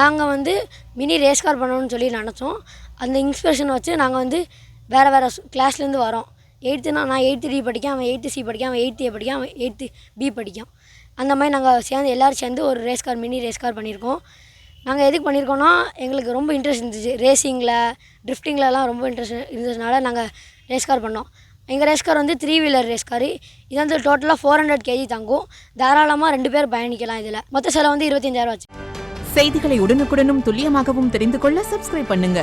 நாங்கள் வந்து mini race car பண்ணணும்னு சொல்லி நினச்சோம். அந்த இன்ஸ்பிரேஷன் வச்சு நாங்கள் வந்து வேறு கிளாஸ்லேருந்து வரோம். நான் 8th D படிக்கேன், அவன் 8th C படிக்கான், அவன் 8th A படிக்கான், அவன் 8th B படிக்கான். அந்த மாதிரி நாங்கள் எல்லோரும் சேர்ந்து ஒரு race car mini race car பண்ணியிருக்கோம். நாங்கள் எதுக்கு பண்ணியிருக்கோன்னா எங்களுக்கு ரொம்ப இன்ட்ரெஸ்ட் இருந்துச்சு. ரேசிங்கில் ட்ரிஃப்டிங்லலாம் ரொம்ப இன்ட்ரெஸ்ட் இருந்ததுனால நாங்கள் ரேஸ் கார் பண்ணோம். எங்கள் ரேஸ் கார் வந்து 3 வீலர் ரேஸ் கார். இது வந்து டோட்டலாக 400 kg தாங்கும். தாராளமாக 2 பேர் பயணிக்கலாம். இதில் மொத்த செலவு வந்து 25,000 ஆச்சு. செய்திகளை உடனுக்குடனும் துல்லியமாகவும் தெரிந்து கொள்ள சப்ஸ்கிரைப் பண்ணுங்க.